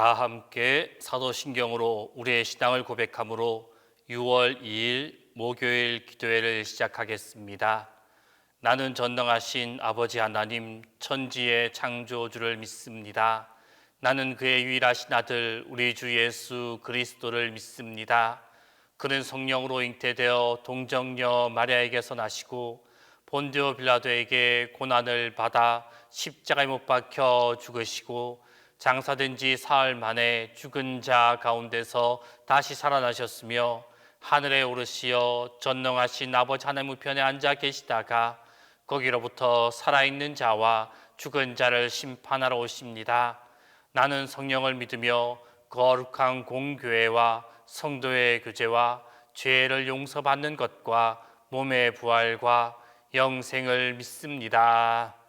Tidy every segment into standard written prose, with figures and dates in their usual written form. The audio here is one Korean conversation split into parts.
다 함께 사도신경으로 우리의 신앙을 고백함으로 6월 2일 목요일 기도회를 시작하겠습니다. 나는 전능하신 아버지 하나님 천지의 창조주를 믿습니다. 나는 그의 유일하신 아들 우리 주 예수 그리스도를 믿습니다. 그는 성령으로 잉태되어 동정녀 마리아에게서 나시고 본디오 빌라도에게 고난을 받아 십자가에 못 박혀 죽으시고 장사된 지 사흘 만에 죽은 자 가운데서 다시 살아나셨으며 하늘에 오르시어 전능하신 아버지 하나님 우편에 앉아 계시다가 거기로부터 살아있는 자와 죽은 자를 심판하러 오십니다. 나는 성령을 믿으며 거룩한 공교회와 성도의 교제와 죄를 용서받는 것과 몸의 부활과 영생을 믿습니다.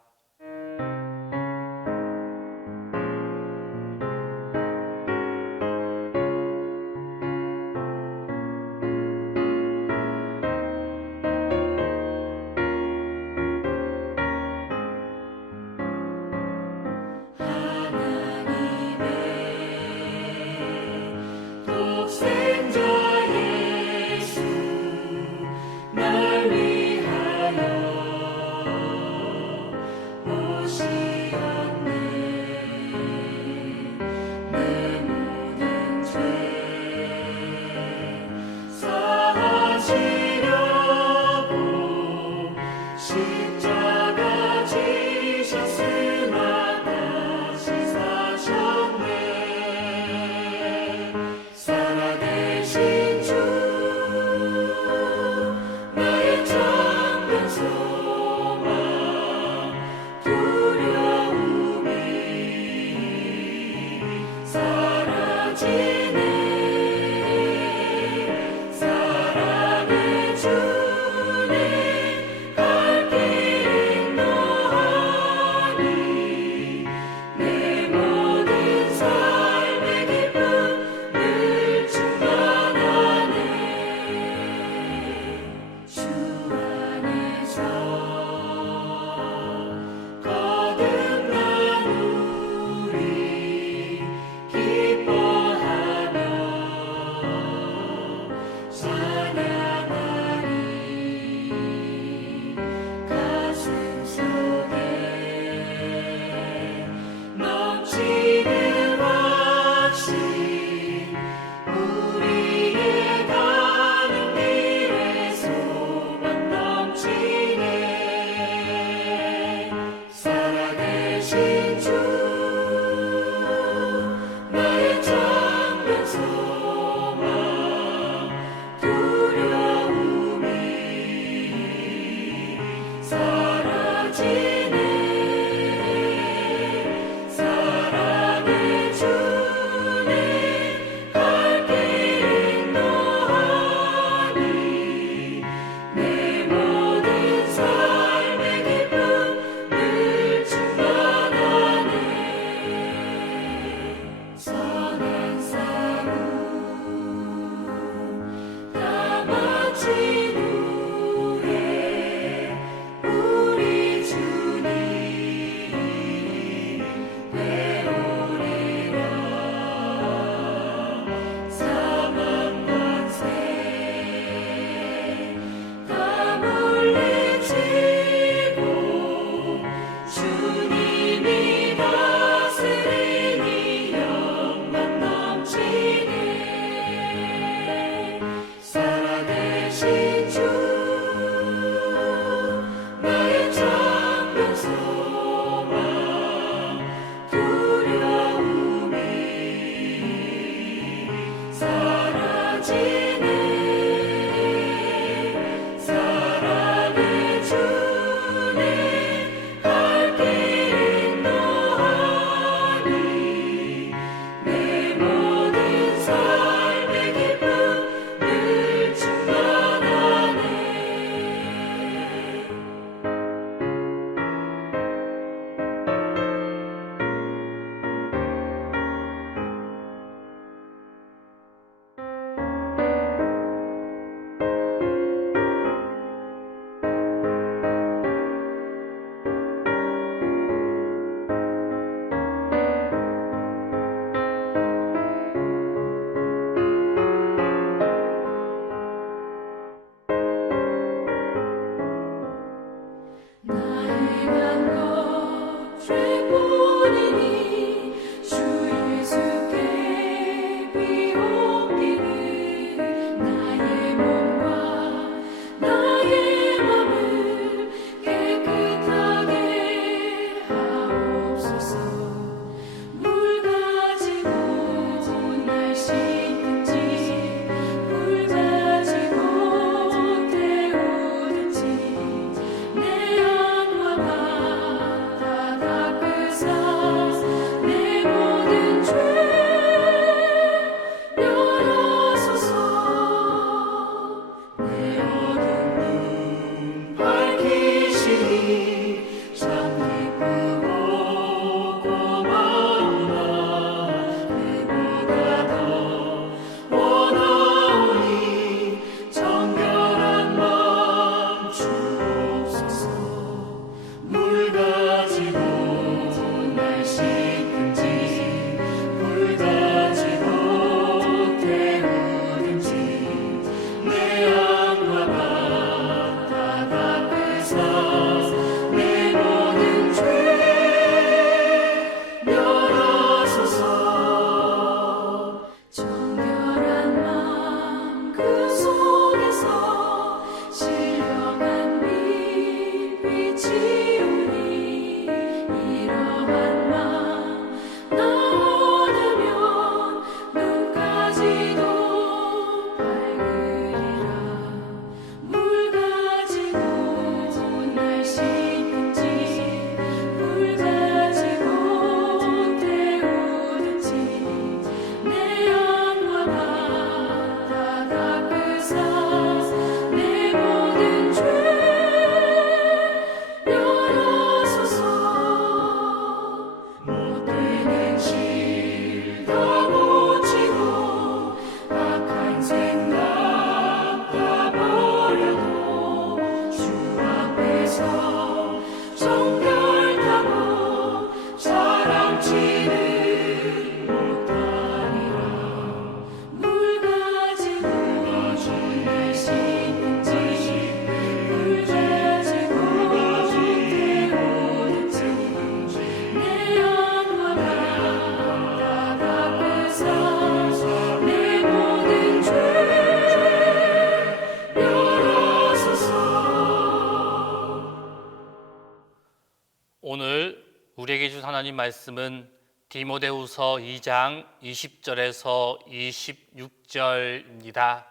주신 하나님 말씀은 디모데후서 2장 20절에서 26절입니다.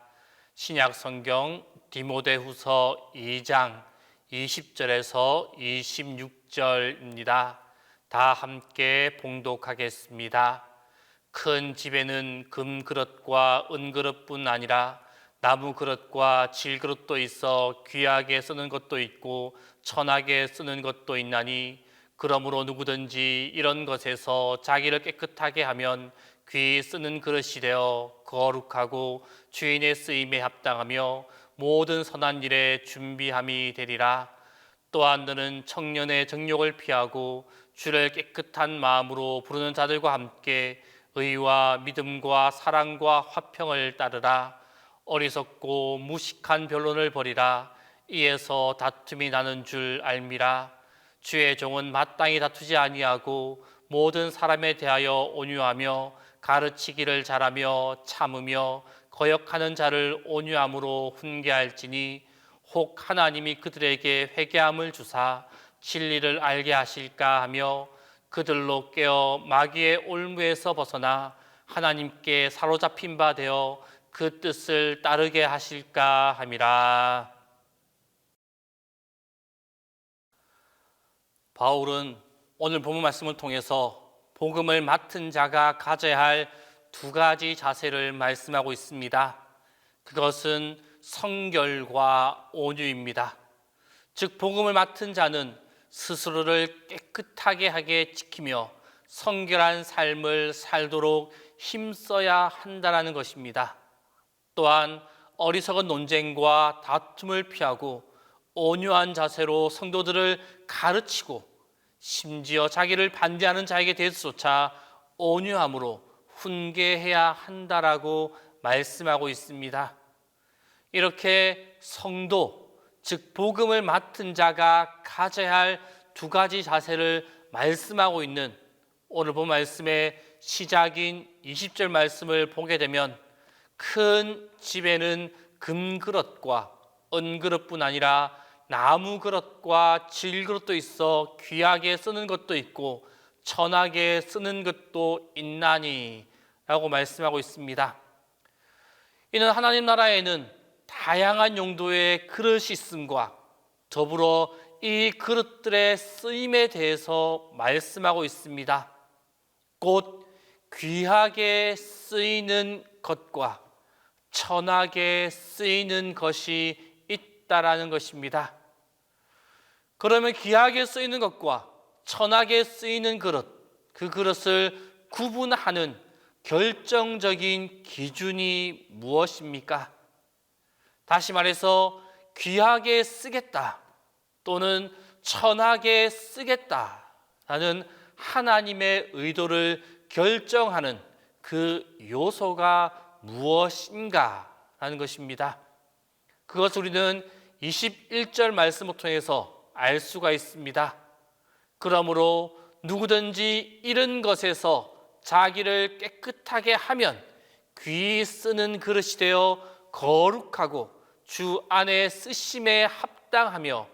신약 성경 디모데후서 2장 20절에서 26절입니다. 다 함께 봉독하겠습니다. 큰 집에는 금그릇과 은그릇뿐 아니라 나무 그릇과 질그릇도 있어 귀하게 쓰는 것도 있고 천하게 쓰는 것도 있나니 그러므로 누구든지 이런 것에서 자기를 깨끗하게 하면 귀 쓰는 그릇이 되어 거룩하고 주인의 쓰임에 합당하며 모든 선한 일에 준비함이 되리라. 또한 너는 청년의 정욕을 피하고 주를 깨끗한 마음으로 부르는 자들과 함께 의와 믿음과 사랑과 화평을 따르라. 어리석고 무식한 변론을 버리라. 이에서 다툼이 나는 줄 알미라. 주의 종은 마땅히 다투지 아니하고 모든 사람에 대하여 온유하며 가르치기를 잘하며 참으며 거역하는 자를 온유함으로 훈계할지니 혹 하나님이 그들에게 회개함을 주사 진리를 알게 하실까 하며 그들로 깨어 마귀의 올무에서 벗어나 하나님께 사로잡힌 바 되어 그 뜻을 따르게 하실까 함이라. 바울은 오늘 본문 말씀을 통해서 복음을 맡은 자가 가져야 할 두 가지 자세를 말씀하고 있습니다. 그것은 성결과 온유입니다. 즉 복음을 맡은 자는 스스로를 깨끗하게 하게 지키며 성결한 삶을 살도록 힘써야 한다는 것입니다. 또한 어리석은 논쟁과 다툼을 피하고 온유한 자세로 성도들을 가르치고 심지어 자기를 반대하는 자에게 대해서조차 온유함으로 훈계해야 한다라고 말씀하고 있습니다. 이렇게 성도, 즉 복음을 맡은 자가 가져야 할 두 가지 자세를 말씀하고 있는 오늘 본 말씀의 시작인 20절 말씀을 보게 되면 큰 집에는 금그릇과 은그릇뿐 아니라 나무 그릇과 질그릇도 있어 귀하게 쓰는 것도 있고 천하게 쓰는 것도 있나니 라고 말씀하고 있습니다. 이는 하나님 나라에는 다양한 용도의 그릇이 있음과 더불어 이 그릇들의 쓰임에 대해서 말씀하고 있습니다. 곧 귀하게 쓰이는 것과 천하게 쓰이는 것이 있다라는 것입니다. 그러면 귀하게 쓰이는 것과 천하게 쓰이는 그릇, 그 그릇을 구분하는 결정적인 기준이 무엇입니까? 다시 말해서 귀하게 쓰겠다 또는 천하게 쓰겠다라는 하나님의 의도를 결정하는 그 요소가 무엇인가라는 것입니다. 그것을 우리는 21절 말씀을 통해서 알 수가 있습니다. 그러므로 누구든지 이런 것에서 자기를 깨끗하게 하면 귀 쓰는 그릇이 되어 거룩하고 주 안에 쓰심에 합당하며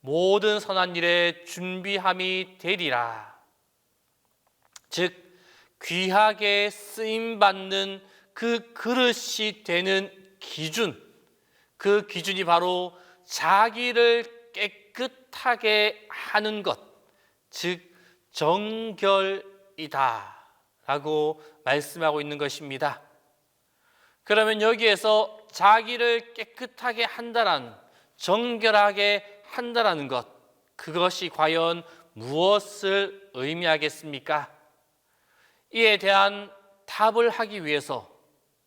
모든 선한 일에 준비함이 되리라. 즉 귀하게 쓰임받는 그 그릇이 되는 기준, 그 기준이 바로 자기를 깨끗하게 하는 것, 즉 정결이다 라고 말씀하고 있는 것입니다. 그러면 여기에서 자기를 깨끗하게 한다는, 정결하게 한다는 것, 그것이 과연 무엇을 의미하겠습니까? 이에 대한 답을 하기 위해서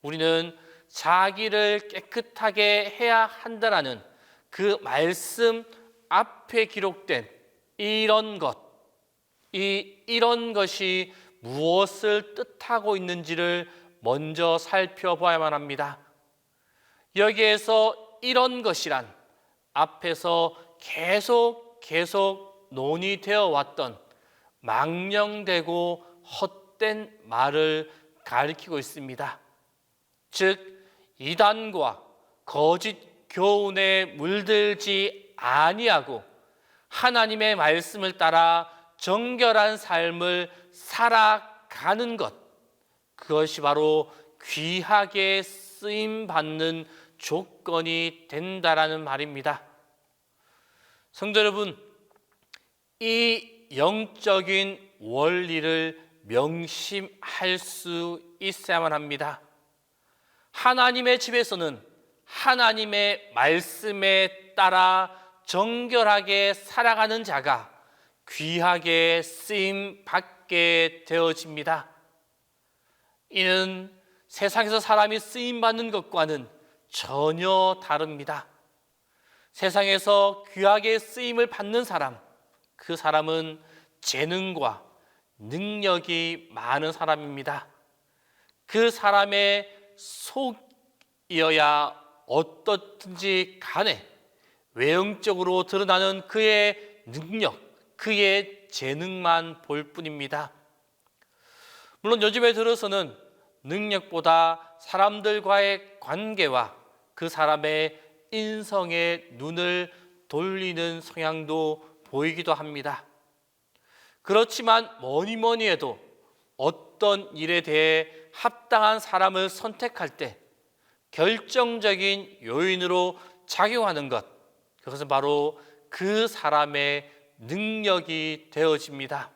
우리는 자기를 깨끗하게 해야 한다는 그 말씀 앞에 기록된 이런 것, 이런 것이 무엇을 뜻하고 있는지를 먼저 살펴봐야만 합니다. 여기에서 이런 것이란 앞에서 계속 논의되어 왔던 망령되고 헛된 말을 가리키고 있습니다. 즉 이단과 거짓 교훈에 물들지 아니하고 하나님의 말씀을 따라 정결한 삶을 살아가는 것, 그것이 바로 귀하게 쓰임받는 조건이 된다라는 말입니다. 성도 여러분, 이 영적인 원리를 명심할 수 있어야만 합니다. 하나님의 집에서는 하나님의 말씀에 따라 정결하게 살아가는 자가 귀하게 쓰임 받게 되어집니다. 이는 세상에서 사람이 쓰임 받는 것과는 전혀 다릅니다. 세상에서 귀하게 쓰임을 받는 사람, 그 사람은 재능과 능력이 많은 사람입니다. 그 사람의 속이어야 어떻든지 간에 외형적으로 드러나는 그의 능력, 그의 재능만 볼 뿐입니다. 물론 요즘에 들어서는 능력보다 사람들과의 관계와 그 사람의 인성에 눈을 돌리는 성향도 보이기도 합니다. 그렇지만 뭐니 해도 어떤 일에 대해 합당한 사람을 선택할 때 결정적인 요인으로 작용하는 것, 그것은 바로 그 사람의 능력이 되어집니다.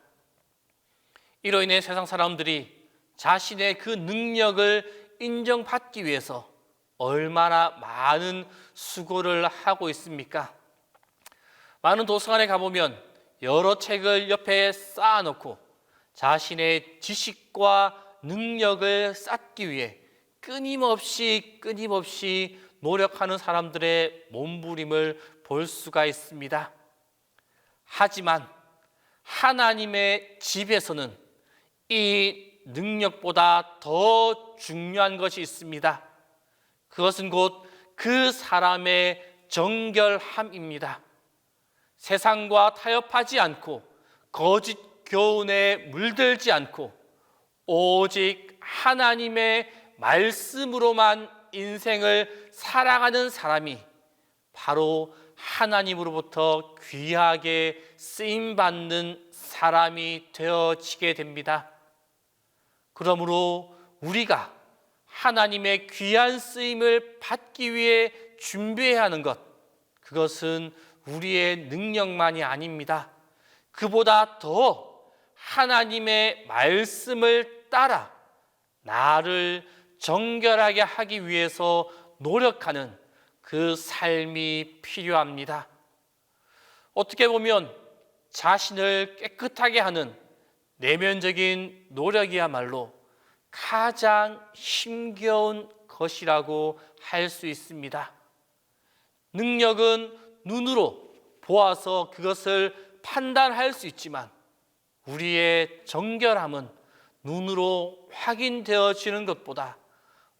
이로 인해 세상 사람들이 자신의 그 능력을 인정받기 위해서 얼마나 많은 수고를 하고 있습니까? 많은 도서관에 가보면 여러 책을 옆에 쌓아놓고 자신의 지식과 능력을 쌓기 위해 끊임없이 노력하는 사람들의 몸부림을 볼 수가 있습니다. 하지만 하나님의 집에서는 이 능력보다 더 중요한 것이 있습니다. 그것은 곧 그 사람의 정결함입니다. 세상과 타협하지 않고 거짓 교훈에 물들지 않고 오직 하나님의 말씀으로만 인생을 살아가는 사람이 바로 하나님으로부터 귀하게 쓰임받는 사람이 되어지게 됩니다. 그러므로 우리가 하나님의 귀한 쓰임을 받기 위해 준비해야 하는 것, 그것은 우리의 능력만이 아닙니다. 그보다 더 하나님의 말씀을 따라 나를 정결하게 하기 위해서 노력하는 그 삶이 필요합니다. 어떻게 보면 자신을 깨끗하게 하는 내면적인 노력이야말로 가장 힘겨운 것이라고 할 수 있습니다. 능력은 눈으로 보아서 그것을 판단할 수 있지만 우리의 정결함은 눈으로 확인되어지는 것보다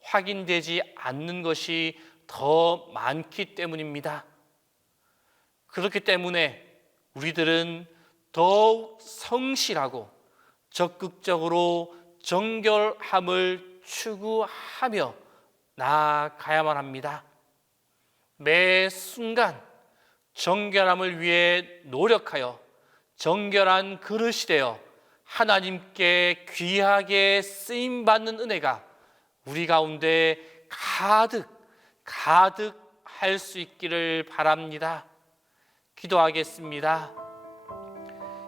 확인되지 않는 것이 더 많기 때문입니다. 그렇기 때문에 우리들은 더욱 성실하고 적극적으로 정결함을 추구하며 나아가야만 합니다. 매 순간 정결함을 위해 노력하여 정결한 그릇이 되어 하나님께 귀하게 쓰임받는 은혜가 우리 가운데 가득 할 수 있기를 바랍니다. 기도하겠습니다.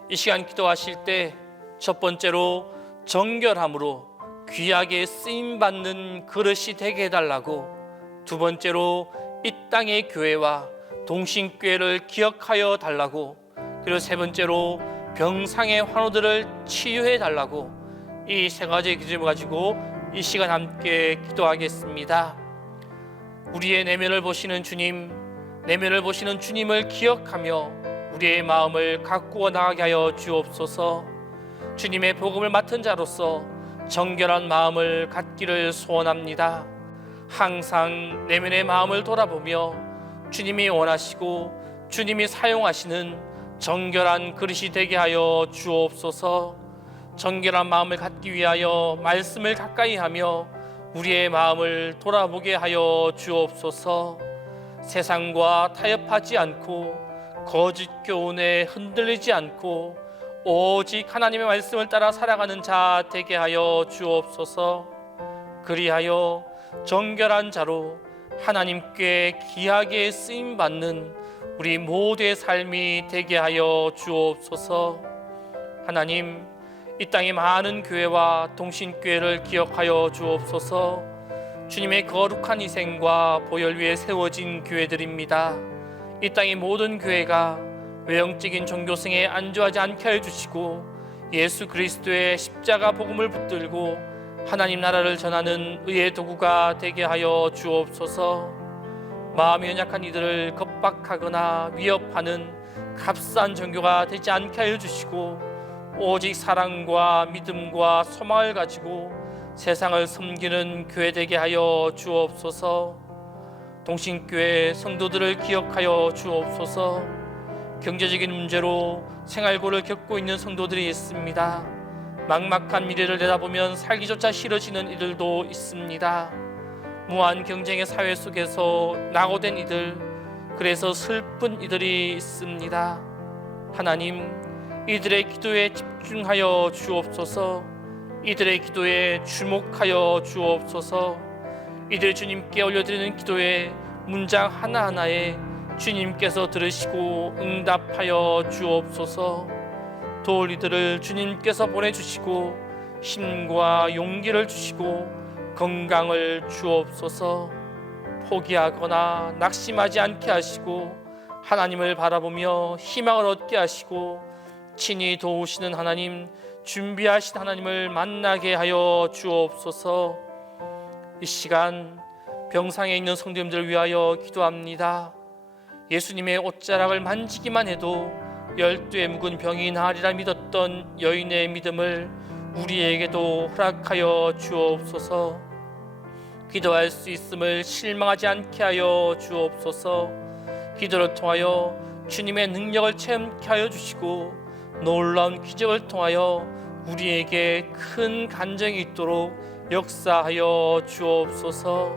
이 시간 기도하실 때 첫 번째로 정결함으로 귀하게 쓰임받는 그릇이 되게 해달라고, 두 번째로 이 땅의 교회와 동신교회를 기억하여 달라고, 그리고 세 번째로 병상의 환우들을 치유해 달라고, 이 세 가지의 기준을 가지고 이 시간 함께 기도하겠습니다. 우리의 내면을 보시는 주님, 내면을 보시는 주님을 기억하며 우리의 마음을 가꾸어 나가게 하여 주옵소서. 주님의 복음을 맡은 자로서 정결한 마음을 갖기를 소원합니다. 항상 내면의 마음을 돌아보며 주님이 원하시고 주님이 사용하시는 정결한 그릇이 되게 하여 주옵소서. 정결한 마음을 갖기 위하여 말씀을 가까이 하며 우리의 마음을 돌아보게 하여 주옵소서. 세상과 타협하지 않고 거짓 교훈에 흔들리지 않고 오직 하나님의 말씀을 따라 살아가는 자 되게 하여 주옵소서. 그리하여 정결한 자로 하나님께 귀하게 쓰임 받는 우리 모두의 삶이 되게 하여 주옵소서. 하나님, 이 땅의 많은 교회와 동신교회를 기억하여 주옵소서. 주님의 거룩한 희생과 보혈 위에 세워진 교회들입니다. 이 땅의 모든 교회가 외형적인 종교성에 안주하지 않게 해주시고 예수 그리스도의 십자가 복음을 붙들고 하나님 나라를 전하는 의의 도구가 되게 하여 주옵소서. 마음이 연약한 이들을 겁박하거나 위협하는 값싼 종교가 되지 않게 하여 주시고 오직 사랑과 믿음과 소망을 가지고 세상을 섬기는 교회 되게 하여 주옵소서. 동신교회 성도들을 기억하여 주옵소서. 경제적인 문제로 생활고를 겪고 있는 성도들이 있습니다. 막막한 미래를 내다보면 살기조차 싫어지는 이들도 있습니다. 무한 경쟁의 사회 속에서 낙오된 이들, 그래서 슬픈 이들이 있습니다. 하나님, 이들의 기도에 집중하여 주옵소서. 이들의 기도에 주목하여 주옵소서. 이들 주님께 올려드리는 기도의 문장 하나하나에 주님께서 들으시고 응답하여 주옵소서. 도울 이들을 주님께서 보내주시고 힘과 용기를 주시고 건강을 주옵소서. 포기하거나 낙심하지 않게 하시고 하나님을 바라보며 희망을 얻게 하시고 친히 도우시는 하나님, 준비하신 하나님을 만나게 하여 주옵소서. 이 시간 병상에 있는 성도님들을 위하여 기도합니다. 예수님의 옷자락을 만지기만 해도 12의 묵은 병이 나으리라 믿었던 여인의 믿음을 우리에게도 허락하여 주옵소서. 기도할 수 있음을 실망하지 않게 하여 주옵소서. 기도를 통하여 주님의 능력을 체험케 하여 주시고 놀라운 기적을 통하여 우리에게 큰 간증이 있도록 역사하여 주옵소서.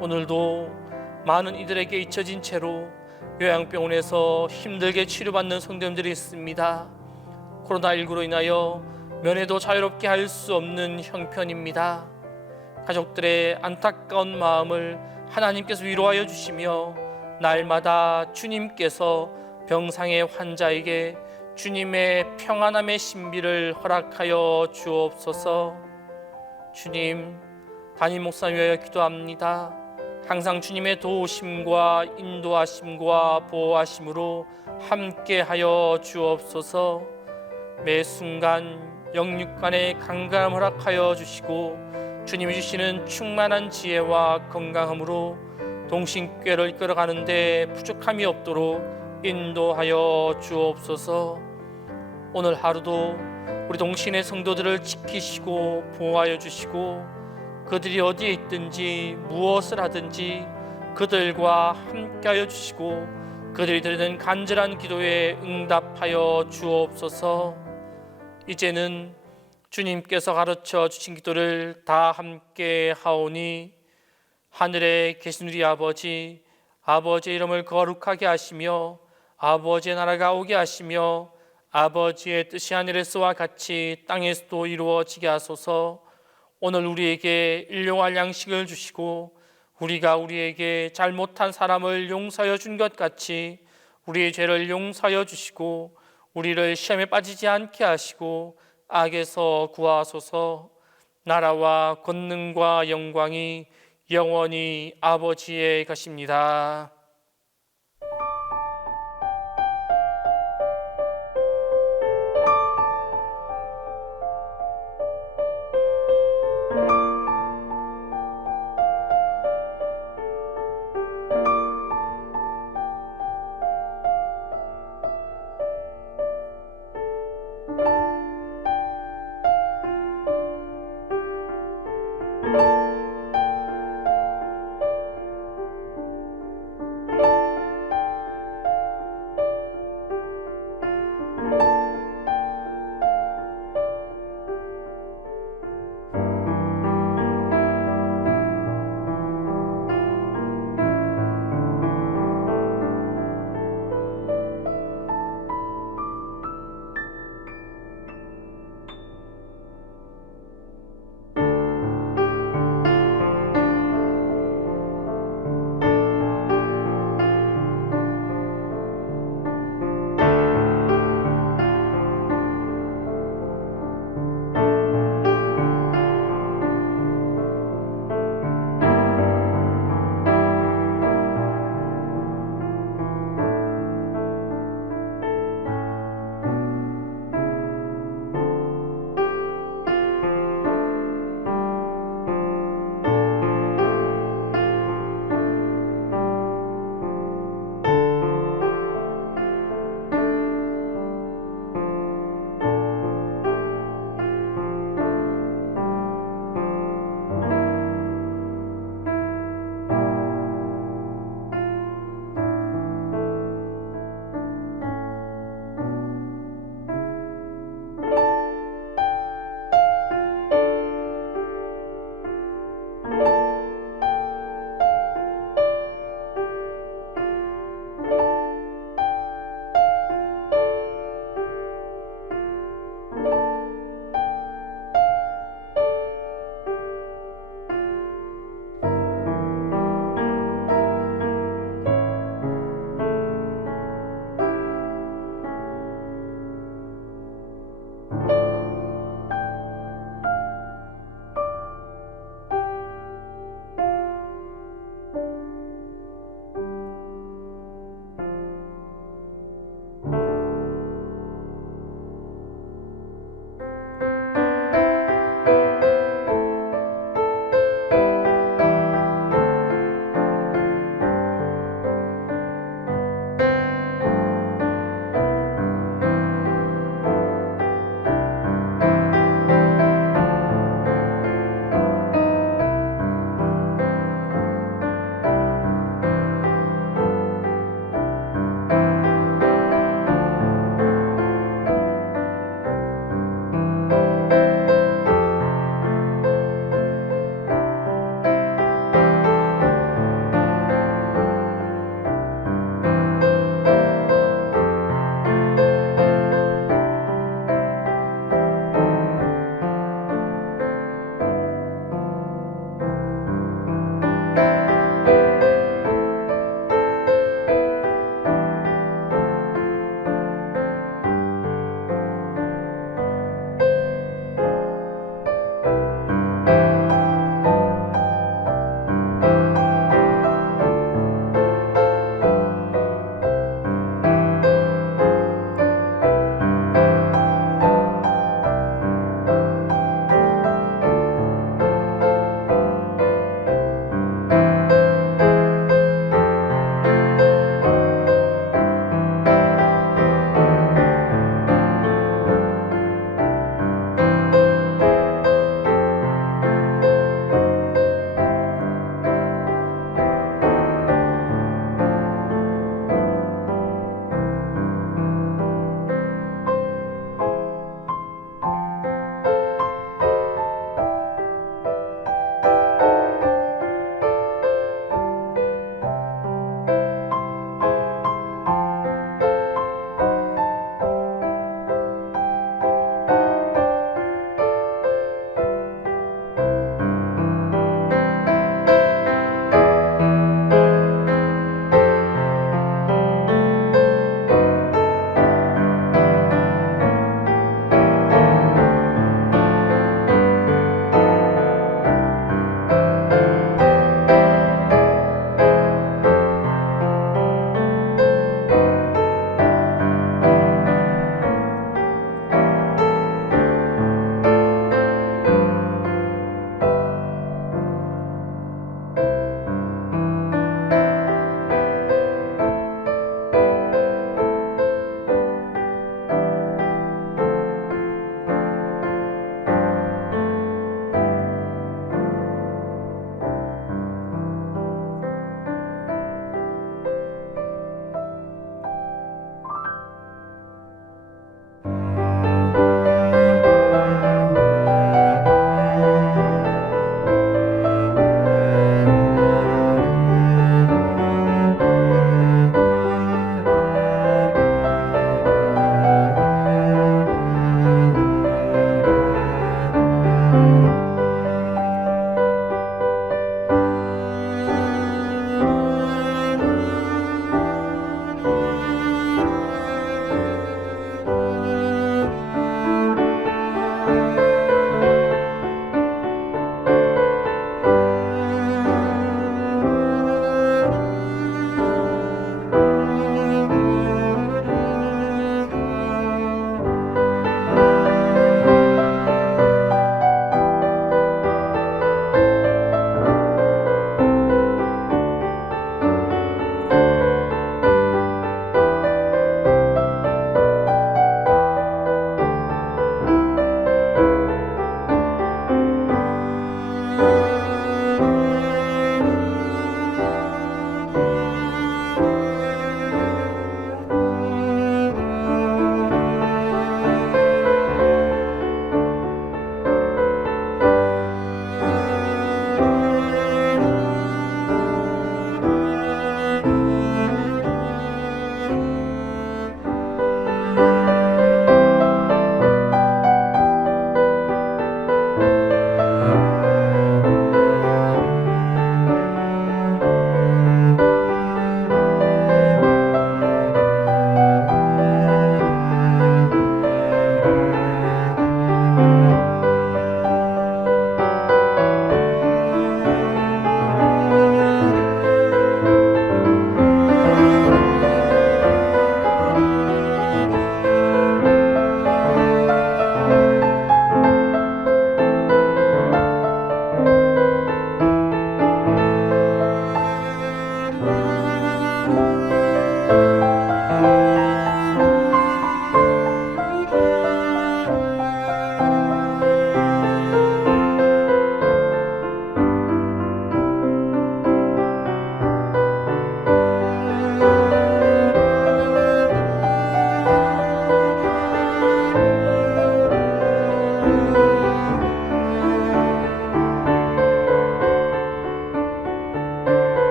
오늘도 많은 이들에게 잊혀진 채로 요양병원에서 힘들게 치료받는 성도님들이 있습니다. 코로나19로 인하여 면회도 자유롭게 할 수 없는 형편입니다. 가족들의 안타까운 마음을 하나님께서 위로하여 주시며 날마다 주님께서 병상의 환자에게 주님의 평안함의 신비를 허락하여 주옵소서. 주님, 담임 목사님 위하여 기도합니다. 항상 주님의 도우심과 인도하심과 보호하심으로 함께하여 주옵소서. 매 순간 영육간의 강건함을 허락하여 주시고 주님이 주시는 충만한 지혜와 건강함으로 동신교회를 이끌어가는 데 부족함이 없도록 인도하여 주옵소서. 오늘 하루도 우리 동신의 성도들을 지키시고 보호하여 주시고 그들이 어디에 있든지 무엇을 하든지 그들과 함께하여 주시고 그들이 드리는 간절한 기도에 응답하여 주옵소서. 이제는 주님께서 가르쳐 주신 기도를 다 함께 하오니 하늘에 계신 우리 아버지, 아버지의 이름을 거룩하게 하시며 아버지의 나라가 오게 하시며 아버지의 뜻이 하늘에서와 같이 땅에서도 이루어지게 하소서. 오늘 우리에게 일용할 양식을 주시고 우리가 우리에게 잘못한 사람을 용서하여 준 것 같이 우리의 죄를 용서하여 주시고 우리를 시험에 빠지지 않게 하시고 악에서 구하소서. 나라와 권능과 영광이 영원히 아버지의 것입니다. 기도합니다.